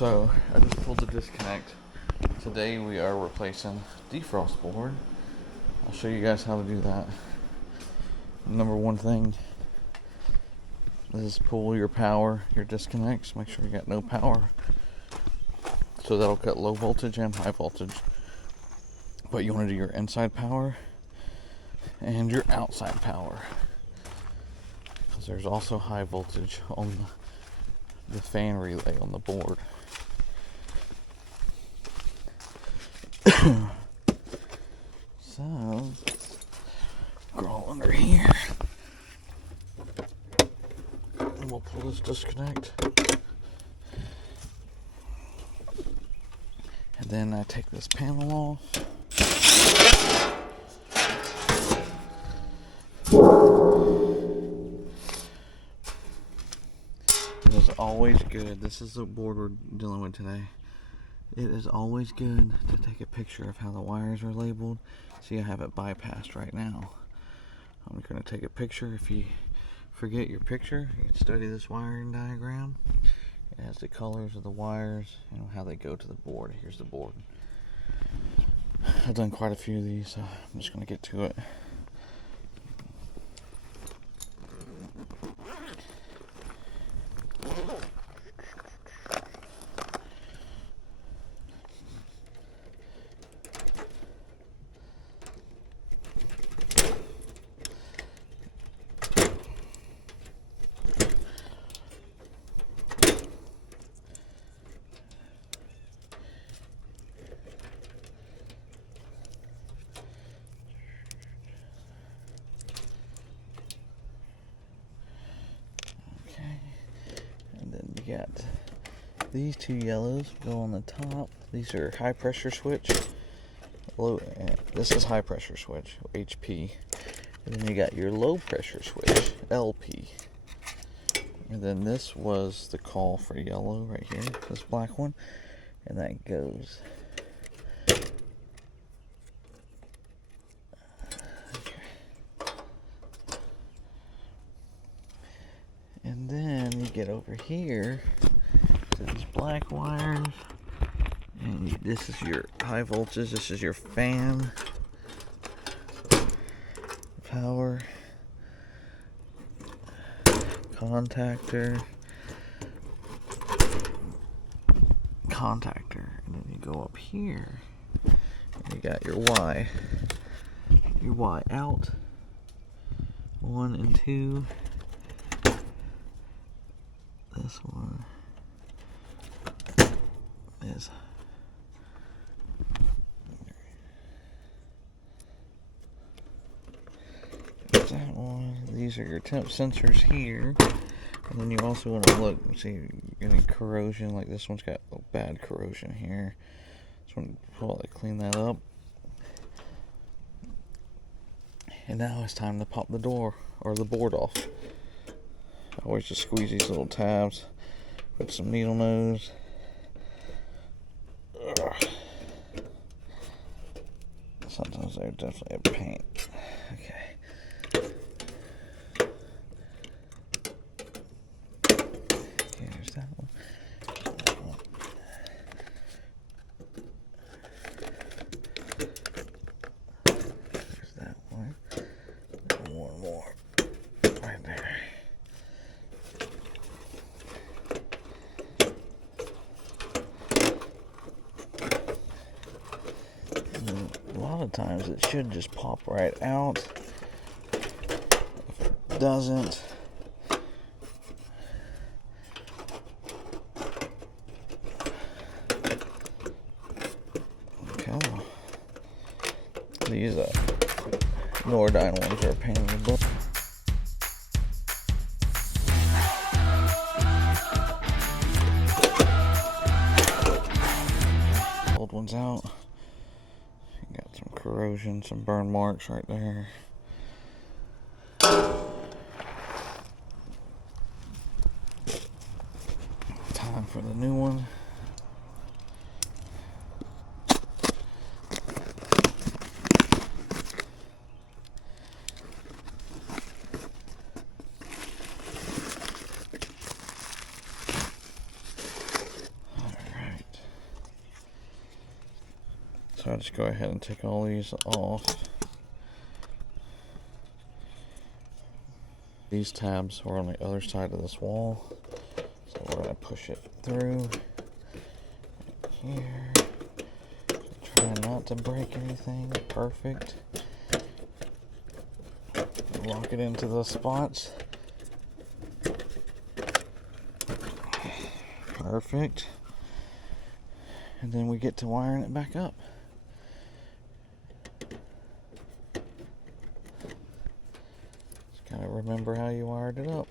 So I just pulled the disconnect. Today we are replacing defrost board. I'll show you guys how to do that. Number one thing is pull your power, your disconnects. Make sure you got no power. So that'll cut low voltage and high voltage. But you want to do your inside power and your outside power, because there's also high voltage on the fan relay on the board. So crawl under here and we'll pull this disconnect, and then I take this panel off. It is always good. This is the board we're dealing with today. It is always good to take a picture of how the wires are labeled. See, I have it bypassed right now. I'm going to take a picture. If you forget your picture, you can study this wiring diagram. It has the colors of the wires and how they go to the board. Here's the board. I've done quite a few of these, so I'm just going to get to it. Got these two yellows go on the top. These are high pressure switch. This is high pressure switch, HP. And then you got your low pressure switch, LP. And then this was the call for yellow right here, this black one. And that goes. And then you get over here to these black wires, and this is your high voltage, this is your fan power contactor, and then you go up here and you got your Y out, 1 and 2. This one is that one. These are your temp sensors here, and then you also want to look and see any corrosion. Like this one's got bad corrosion here. Just want to probably clean that up. And now it's time to pop the door or the board off. I always just squeeze these little tabs, put some needle nose. Sometimes they're definitely a pain. Okay. Here's that one. There's that one. And one more right there. A lot of times it should just pop right out. If it doesn't, come on. These Nordine ones are a pain in the butt. Old ones out. Got some corrosion, some burn marks right there. Time for the new one. Alright. So I just go ahead and take all these off. These tabs are on the other side of this wall, so we're going to push it through here. Try not to break anything. Perfect. Lock it into the spots. Perfect. And then we get to wiring it back up. Just gotta remember how you wired it up.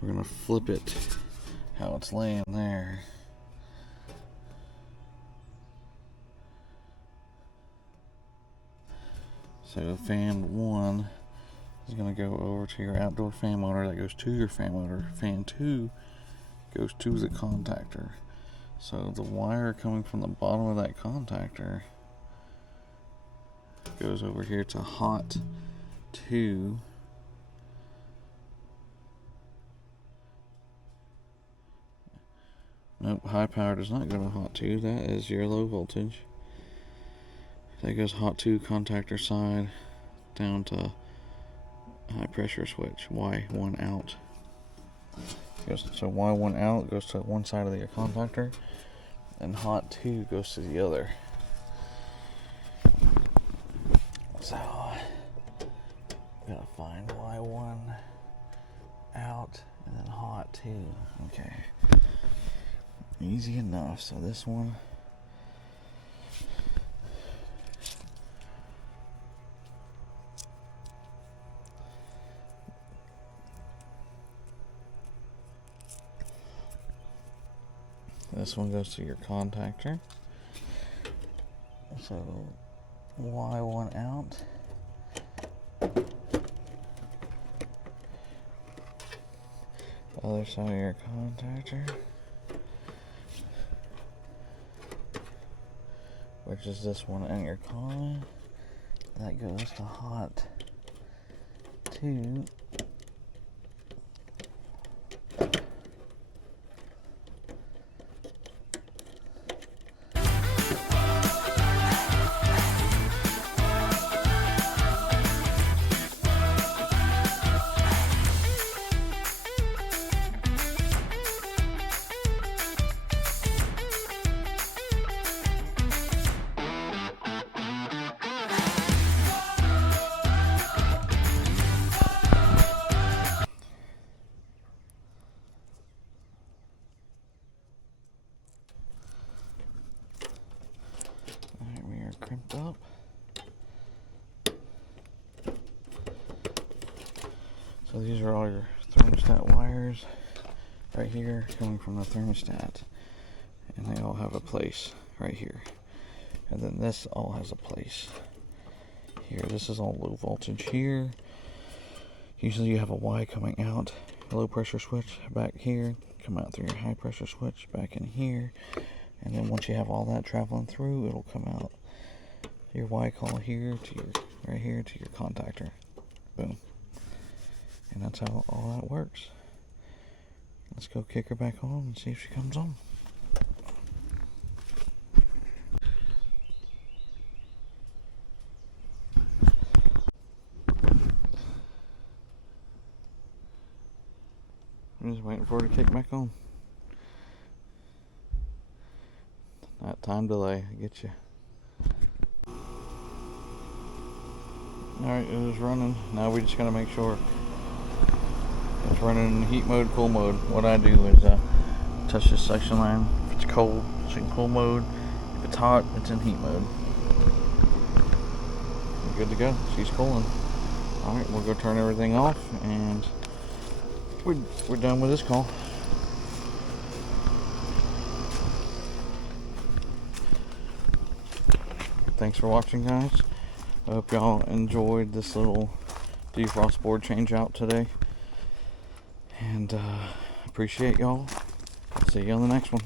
We're gonna flip it how it's laying there. So fan 1 is gonna go over to your outdoor fan motor. That goes to your fan motor. Fan 2 goes to the contactor. So the wire coming from the bottom of that contactor goes over here to hot 2. Nope, high power does not go to hot 2. That is your low voltage. That goes hot 2 contactor side down to high pressure switch Y1 out. So Y1 out goes to one side of your contactor, and hot 2 goes to the other. So gotta find Y1 out and then hot 2. Okay. Easy enough. So this one, goes to your contactor. So Y1 out. Other side of your contactor, which is this one and your con. That goes to hot 2. Crimped up. So these are all your thermostat wires right here coming from the thermostat, and they all have a place right here, and then this all has a place here. This is all low voltage here. Usually you have a Y coming out, a low pressure switch back here, come out through your high pressure switch back in here, and then once you have all that traveling through, it'll come out your Y call here to your right here to your contactor. Boom. And that's how all that works. Let's go kick her back on and see if she comes on. I'm just waiting for her to kick back on. That time delay gets you. Alright, it is running. Now we just gotta make sure it's running in heat mode, cool mode. What I do is touch this section line. If it's cold, it's in cool mode. If it's hot, it's in heat mode. We're good to go. She's cooling. Alright, we'll go turn everything off, and we're done with this call. thanks for watching, guys. I hope y'all enjoyed this little defrost board change out today. And appreciate y'all. See you on the next one.